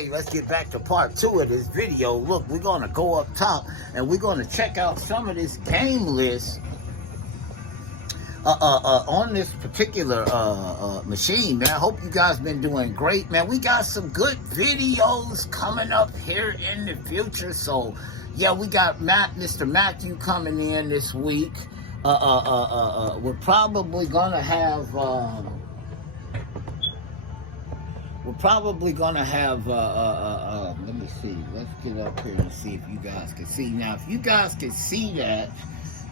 Hey, let's get back to part 2 of this video. Look, we're going to go up top and we're going to check out some of this game list on this particular machine, man. I hope you guys been doing great, man. We got some good videos coming up here in the future. So, yeah, we got Mr. Matthew coming in this week. We're probably going to have... let me see. Let's get up here and see if you guys can see. Now, if you guys can see that,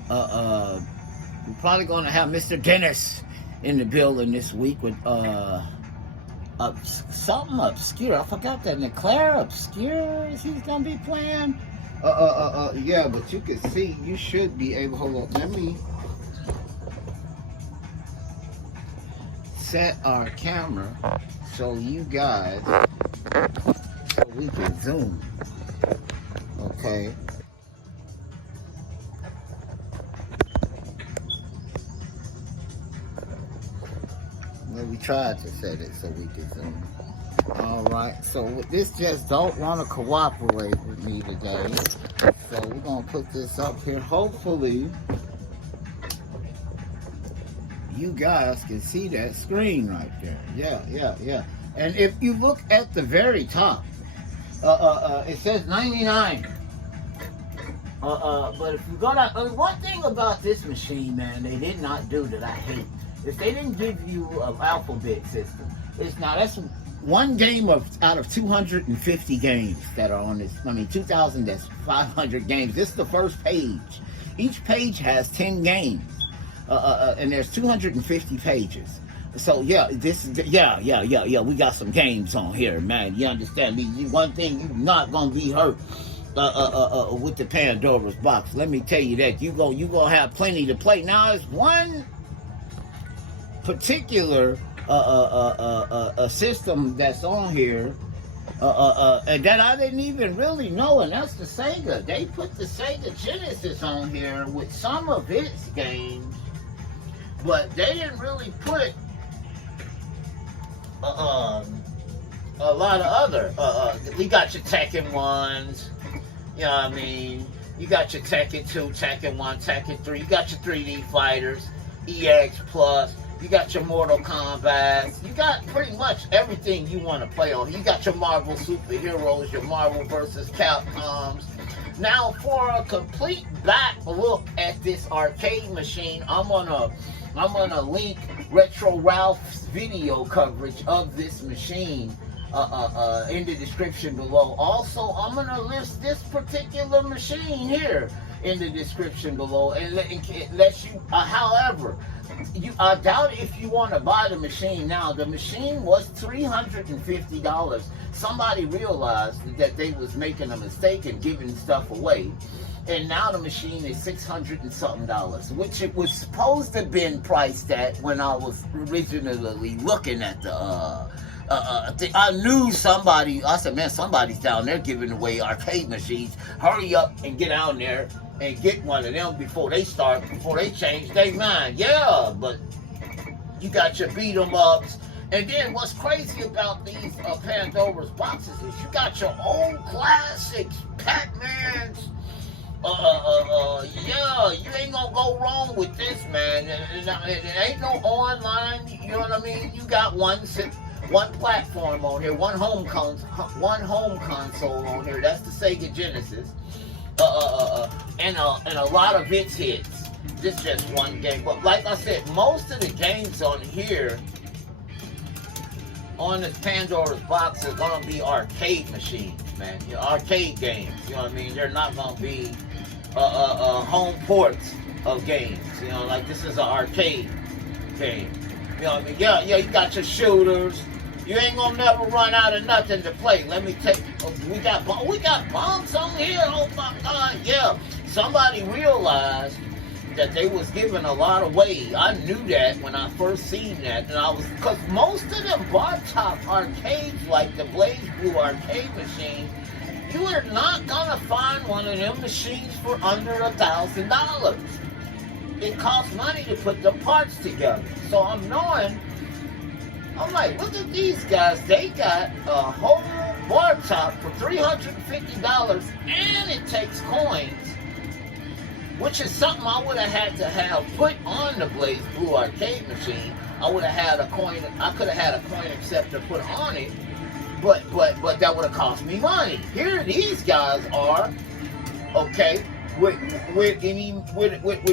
we're probably going to have Mr. Dennis in the building this week with something obscure. I forgot that. Leclerc Obscure is he's going to be playing. Yeah, but you can see, you should be able, hold on, let me set our camera so you guys, so we can zoom, okay? Well, we tried to set it so we can zoom. All right, so this just don't want to cooperate with me today. So we're gonna put this up here. Hopefully, you guys can see that screen right there. Yeah. And if you look at the very top, it says 99. But if you go down, one thing about this machine, man, they did not do that I hate. If they didn't give you an alphabet system, that's one game out of 250 games that are on this. I mean, 2,000, that's 500 games. This is the first page. Each page has 10 games. And there's 250 pages. So yeah, we got some games on here, man. You understand me? One thing, you're not gonna be hurt with the Pandoras box. Let me tell you that you gonna have plenty to play. Now, there's one particular system that's on here and that I didn't even really know, and that's the Sega. They put the Sega Genesis on here with some of its games, but they didn't really put a lot of other. You got your Tekken 1s, you know what I mean? You got your Tekken 2, Tekken 1, Tekken 3. You got your 3D fighters, EX Plus. You got your Mortal Kombat. You got pretty much everything you want to play on. You got your Marvel superheroes, your Marvel vs. Capcoms. Now, for a complete back look at this arcade machine, I'm gonna link Retro Ralph's video coverage of this machine in the description below. Also, I'm gonna list this particular machine here in the description below, and let you. However, I doubt if you want to buy the machine now. The machine was $350. Somebody realized that they was making a mistake and giving stuff away. And now the machine is $600 and something, which it was supposed to have been priced at when I was originally looking at the, I knew somebody, I said, man, somebody's down there giving away arcade machines. Hurry up and get out there and get one of them before they change their mind. Yeah, but you got your beat 'em ups. And then what's crazy about these Pandora's boxes is you got your old classics, Pac-Mans. Yeah, you ain't gonna go wrong with this, man. It ain't no online, you know what I mean? You got one platform on here, one home console on here. That's the Sega Genesis. And a lot of its hits. This is just one game. But like I said, most of the games on here, on this Pandora's box, are gonna be arcade machines, man. You know, arcade games. You know what I mean? They're not gonna be home ports of games. You know, like this is an arcade game. You know what I mean? Yeah, you got your shooters. You ain't gonna never run out of nothing to play. Let me tell you, we got bombs on here. Oh my God, yeah. Somebody realized that they was giving a lot away. I knew that when I first seen that, and because most of them bar top arcades, like the Blaze Blue arcade machine, you are not gonna find one of them machines for under $1,000. It costs money to put the parts together. So I'm like, look at these guys. They got a whole bar top for $350, and it takes coins, which is something I would have had to have put on the Blaze Blue arcade machine. I would have had a coin. I could have had a coin acceptor put on it, but that would have cost me money. Here these guys are, okay, with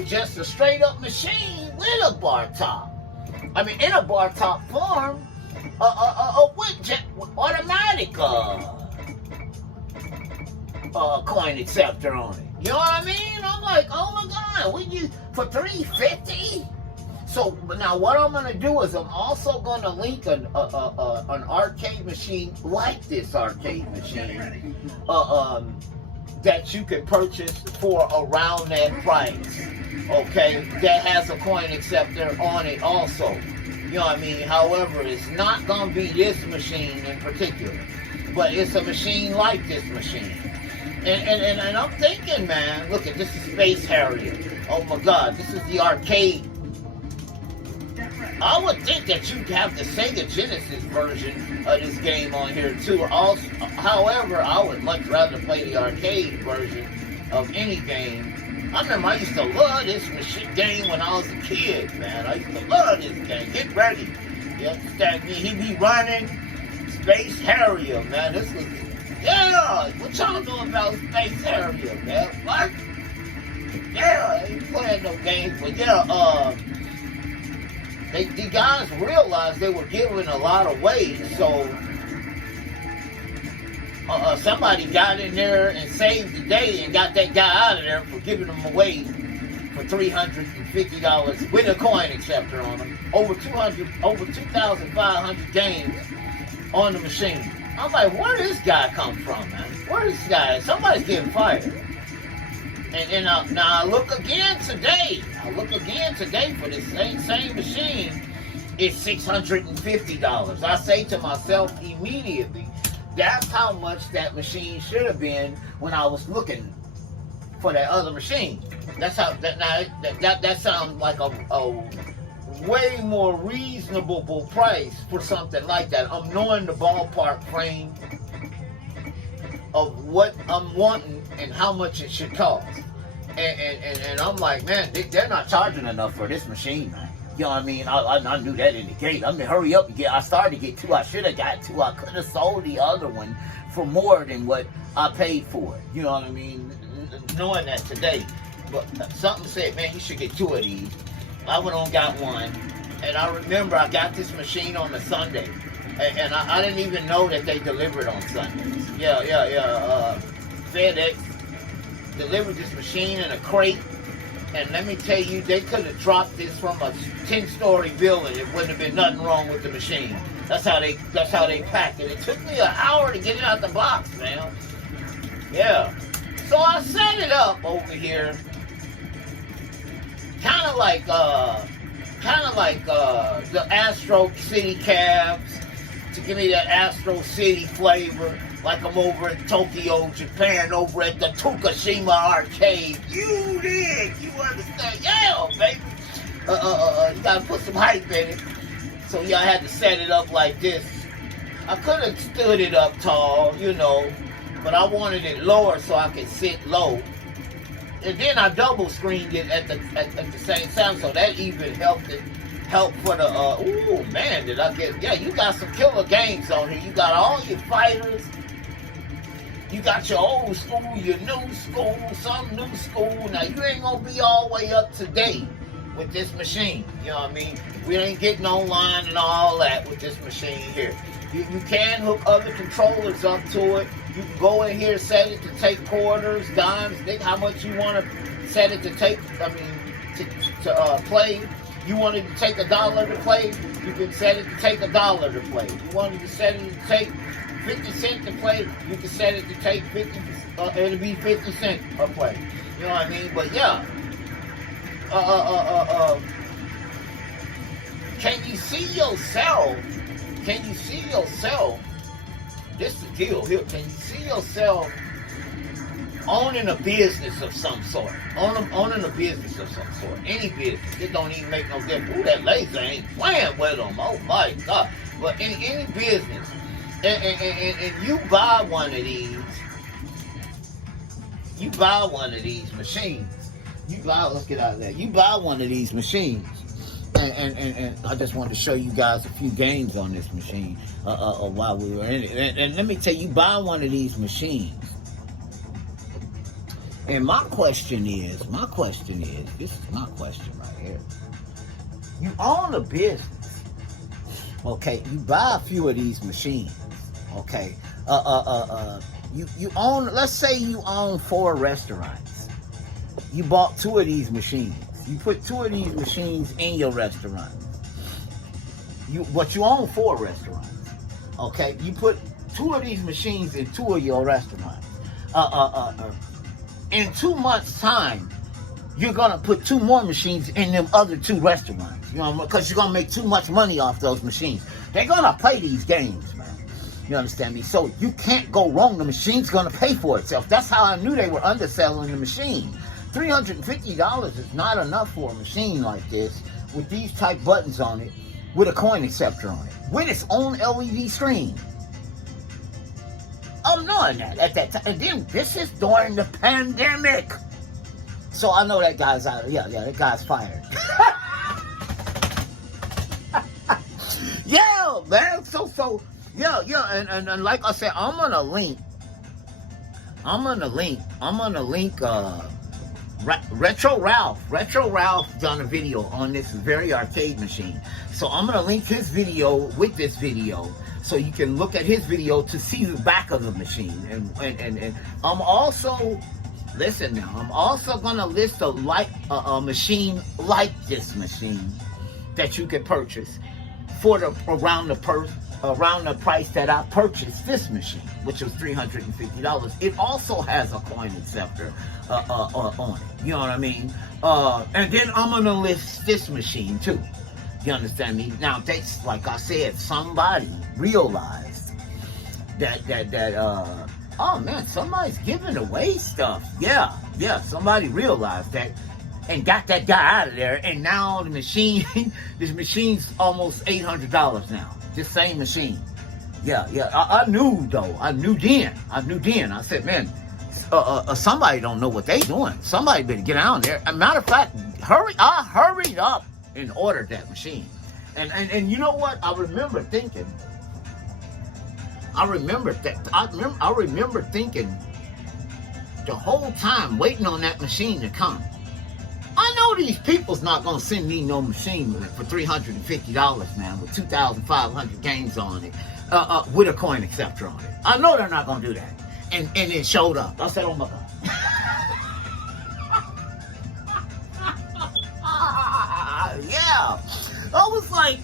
just a straight up machine with a bar top. I mean, in a bar top form, with automatic coin acceptor on it. You know what I mean? I'm like, oh my God, for $350? So now what I'm gonna do is I'm also gonna link an arcade machine like this arcade machine, that you can purchase for around that price. Okay, that has a coin acceptor on it also. You know what I mean? However, it's not gonna be this machine in particular, but it's a machine like this machine. And I'm thinking, man, look at this is Space Harrier. Oh my God, this is the arcade. I would think that you'd have the Sega Genesis version of this game on here too. Also, however, I would much rather play the arcade version of any game. I remember I used to love this game when I was a kid, man. I used to love this game. Get ready. You understand me? He be running Space Harrier, man. This was, yeah. What y'all know about Space Harrier, man? What? Yeah, I ain't playing no games, but yeah, the guys realized they were giving a lot away, so somebody got in there and saved the day and got that guy out of there for giving them away for $350 with a coin acceptor on them. Over 2,500 games on the machine. I'm like, where did this guy come from, man? Where is this guy? Somebody's getting fired. And now I look again today. For this same machine. It's $650. I say to myself immediately, that's how much that machine should have been when I was looking for that other machine. That's how that sounds like a way more reasonable price for something like that. I'm knowing the ballpark frame of what I'm wanting and how much it should cost. And I'm like, man, they're not charging enough for this machine, man. You know what I mean? I knew that in the gate. I mean, hurry up. I started to get two. I should have got two. I could have sold the other one for more than what I paid for it. You know what I mean? Knowing that today. But something said, man, you should get two of these. I went on got one. And I remember I got this machine on a Sunday. And I didn't even know that they delivered on Sundays. Yeah. FedEx delivered this machine in a crate, and let me tell you, they could have dropped this from a 10-story building. It wouldn't have been nothing wrong with the machine. That's how they packed it. It took me an hour to get it out the box, man. Yeah. So I set it up over here, kind of like the Astro City cabs, to give me that Astro City flavor. Like I'm over in Tokyo, Japan, over at the Tokushima arcade. You dig? You understand? Yeah, baby. You gotta put some hype in it. So yeah, I had to set it up like this. I could have stood it up tall, you know, but I wanted it lower so I could sit low. And then I double screened it at the same time, so that even helped for the ooh man, did I get, yeah, you got some killer games on here. You got all your fighters. You got your old school, your new school, some new school. Now, you ain't going to be all the way up to date with this machine. You know what I mean? We ain't getting online and all that with this machine here. You can hook other controllers up to it. You can go in here, set it to take quarters, dimes, think how much you want to set it to take, to play. You wanted to take $1 to play, you can set it to take $1 to play. You wanted to set it to take 50 cents to play, you can set it to take 50, it'll be 50 cents a play. You know what I mean? But yeah. Can you see yourself? This is the deal here. Can you see yourself owning a business of some sort? Owning a business of some sort. Any business. It don't even make no difference. Ooh, that laser ain't playing with them. Oh my God. But in any business, And you buy one of these. You buy one of these machines. Let's get out of there. You buy one of these machines. And I just wanted to show you guys a few games on this machine while we were in it. And let me tell you, buy one of these machines. And my question is, this is my question right here. You own a business, okay? You buy a few of these machines, okay? You own, let's say you own 4 restaurants. You bought 2 of these machines. You put 2 of these machines in your restaurant. But you own 4 restaurants, okay? You put 2 of these machines in 2 of your restaurants. In 2 months' time, you're gonna put 2 more machines in them other 2 restaurants. You know, because you're gonna make too much money off those machines. They're gonna play these games, man. You understand me? So you can't go wrong. The machine's gonna pay for itself. That's how I knew they were underselling the machine. $350 is not enough for a machine like this with these type buttons on it, with a coin acceptor on it, with its own LED screen. I'm knowing that at that time. And then this is during the pandemic. So I know that guy's out. Yeah, that guy's fired. Yeah, man. So, yeah. And like I said, I'm gonna link Retro Ralph done a video on this very arcade machine. So I'm gonna link his video with this video, so you can look at his video to see the back of the machine. And I'm also, listen now, I'm also gonna list a machine like this machine that you can purchase for around the price that I purchased this machine, which was $350. It also has a coin acceptor on it. You know what I mean? And then I'm gonna list this machine too. You understand me? Now, that's, like I said, somebody realized that oh man, somebody's giving away stuff. Yeah, somebody realized that and got that guy out of there. And now the machine, this machine's almost $800 now. This same machine. Yeah. I knew though. I knew then. I said, man, somebody don't know what they doing. Somebody better get out there. As a matter of fact, I hurried up and ordered that machine. And you know what? I remember thinking the whole time waiting on that machine to come. I know these people's not gonna send me no machine for $350, man, with 2,500 games on it, with a coin acceptor on it. I know they're not gonna do that. And it showed up. I said, oh my God. Yeah. I was like,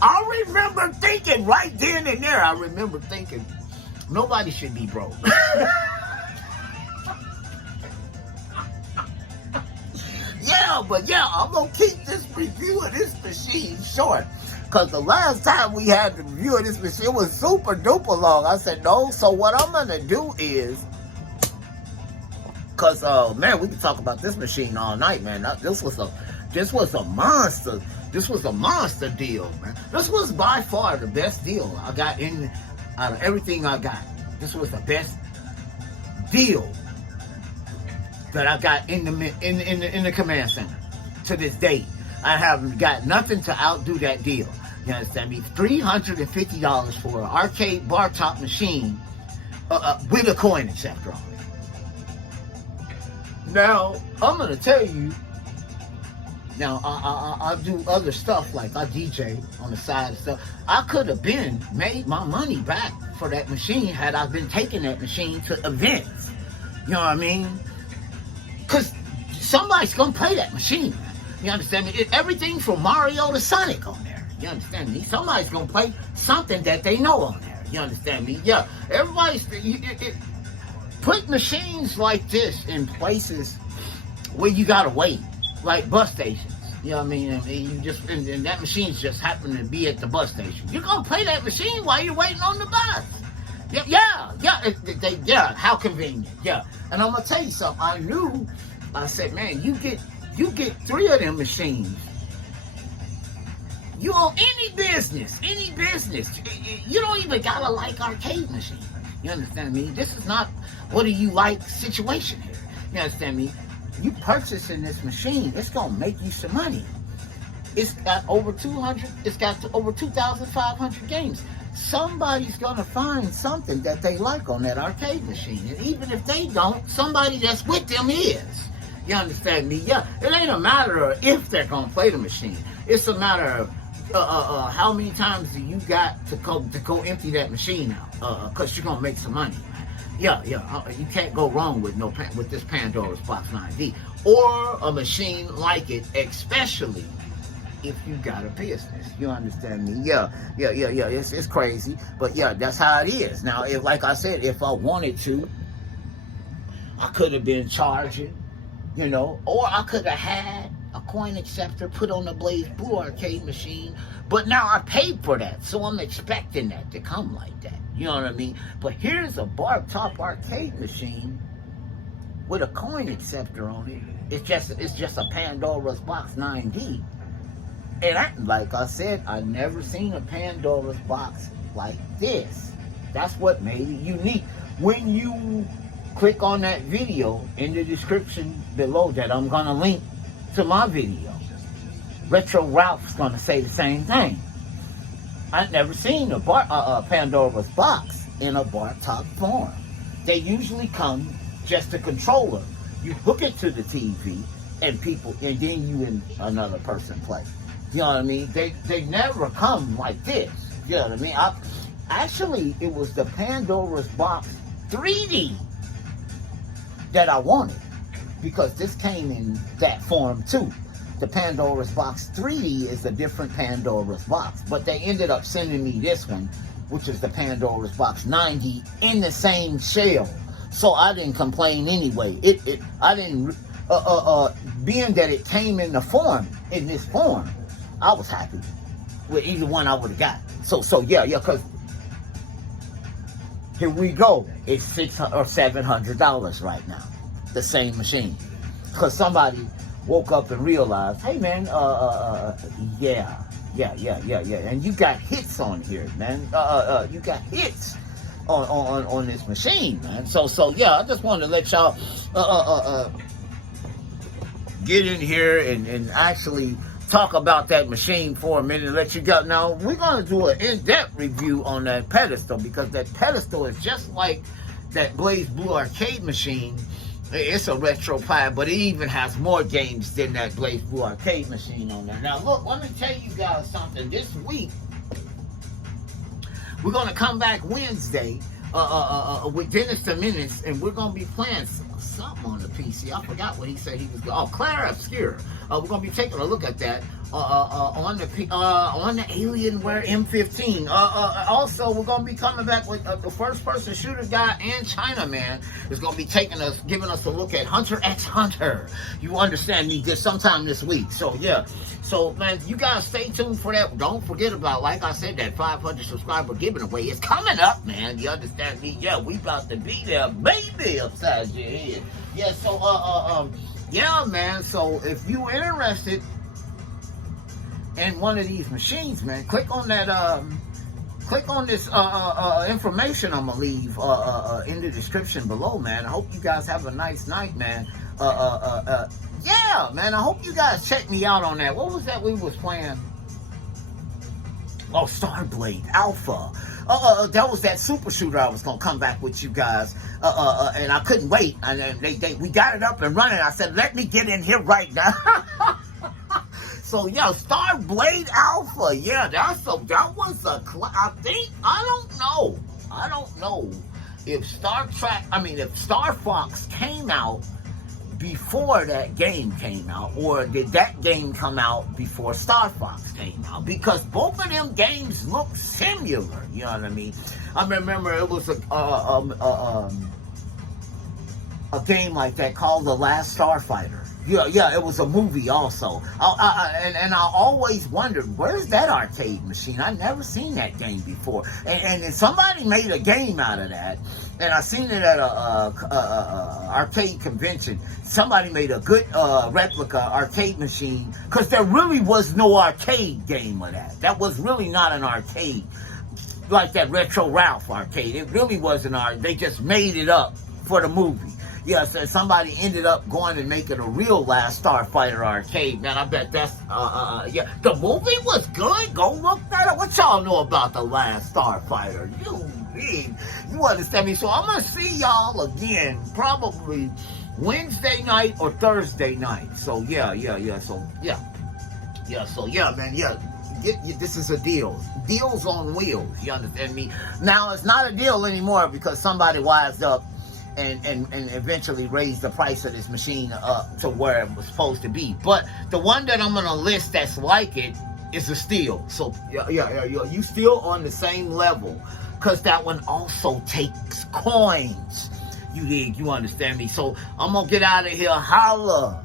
I remember thinking right then and there, nobody should be broke. Yeah, I'm going to keep this review of this machine short. Because the last time we had the review of this machine, it was super duper long. I said, no. So what I'm going to do is, because, man, we can talk about this machine all night, man. This was a monster. This was a monster deal, man. This was by far the best deal I got out of everything I got. This was the best deal that I got in the command center to this day. I haven't got nothing to outdo that deal. You understand me? $350 for an arcade bar top machine with a coin acceptor on it. Now, I'm gonna tell you. Now, I do other stuff, like I DJ on the side and stuff. I could have made my money back for that machine had I been taking that machine to events. You know what I mean? Because somebody's going to play that machine. You understand me? Everything from Mario to Sonic on there. You understand me? Somebody's going to play something that they know on there. You understand me? Yeah. Everybody's... put machines like this in places where you got to wait. Like bus stations. You know what I mean? And you just... And that machine's just happen to be at the bus station. You're going to play that machine while you're waiting on the bus. Yeah, how convenient. Yeah. And I'm gonna tell you something. I said, man, you get 3 of them machines. You own any business. You don't even gotta like arcade machines. You understand me? This is not what do you like situation here. You understand me? You purchasing this machine, it's gonna make you some money. It's got over 200, it's got over 2,500 games. Somebody's gonna find something that they like on that arcade machine. And even if they don't, somebody that's with them is. You understand me? Yeah, it ain't a matter of if they're gonna play the machine. It's a matter of how many times do you got to go empty that machine out? Cause you're gonna make some money. Yeah, you can't go wrong with with this Pandora's Box 9D or a machine like it, especially if you got a business. You understand me? Yeah. It's crazy, but yeah, that's how it is. Now, if, like I said, if I wanted to, I could have been charging, or I could have had a coin acceptor put on the Blaze Blue arcade machine, but now I paid for that, so I'm expecting that to come like that. You know what I mean? But here's a bar top arcade machine with a coin acceptor on it. It's just a Pandora's Box 9D. And like I said, I never seen a Pandora's Box like this. That's what made it unique. When you click on that video in the description below that I'm gonna link to my video, Retro Ralph's gonna say the same thing. I've never seen a Pandora's Box in a bar top form. They usually come just a controller. You hook it to the TV and then you and another person play. You know what I mean? They never come like this. You know what I mean? Actually, it was the Pandora's Box 3D that I wanted, because this came in that form too. The Pandora's Box 3D is a different Pandora's Box, but they ended up sending me this one, which is the Pandora's Box 90 in the same shell. So I didn't complain anyway. I didn't, being that it came in this form, I was happy with either one I would have got. So yeah, because here we go. It's $600 or $700 right now, the same machine. Because somebody woke up and realized, hey man, yeah. And you got hits on here, man. You got hits on this machine, man. So yeah, I just wanted to let y'all get in here and actually talk about that machine for a minute and let you go. Now, we're going to do an in-depth review on that pedestal, because that pedestal is just like that Blaze Blue arcade machine. It's a retro pie, but it even has more games than that Blaze Blue arcade machine on there. Now, look, let me tell you guys something. This week, we're going to come back Wednesday with Dennis the Menace, and we're going to be playing something on the PC. I forgot what he said he was going. Oh, Claire Obscure. We're going to be taking a look at that on the Alienware M15. Also, we're going to be coming back with the first-person shooter guy and Chinaman is going to be giving us a look at Hunter x Hunter. You understand me? Just sometime this week. So yeah. So man, you guys stay tuned for that. Don't forget about, like I said, that 500 subscriber giving away. It's coming up, man. You understand me? Yeah, we about to be there, baby, upside your head. Yeah. So yeah, man. So if you're interested in one of these machines, man, click on that. Click on this information I'm gonna leave in the description below, man. I hope you guys have a nice night, man. Yeah, man. I hope you guys check me out on that. What was that we was playing? Oh, Starblade Alpha. That was that super shooter I was gonna come back with you guys, and I couldn't wait. And we got it up and running. I said, let me get in here right now. So yeah, Starblade Alpha. Yeah, that was I think I don't know if if Star Fox came out before that game came out, or did that game come out before Star Fox came out? Because both of them games look similar, you know what I mean? I remember it was a game like that called The Last Starfighter. Yeah, it was a movie also. And I always wondered, where's that arcade machine? I never seen that game before. And somebody made a game out of that. And I seen it at a arcade convention. Somebody made a good replica arcade machine, because there really was no arcade game of that. That was really not an arcade like that Retro Ralph arcade. It really wasn't art. They just made it up for the movie. Yeah, so somebody ended up going and making a real Last Starfighter arcade. Man, I bet that's, yeah. The movie was good. Go look that up. What y'all know about the Last Starfighter? You understand me? So I'm going to see y'all again probably Wednesday night or Thursday night. So, yeah. So, man, this is a deal. Deals on wheels. You understand me? Now, it's not a deal anymore because somebody wised up and eventually raised the price of this machine up to where it was supposed to be. But the one that I'm going to list that's like it is a steal. So, yeah. You still on the same level, because that one also takes coins. You dig? You understand me? So, I'm going to get out of here. Holla.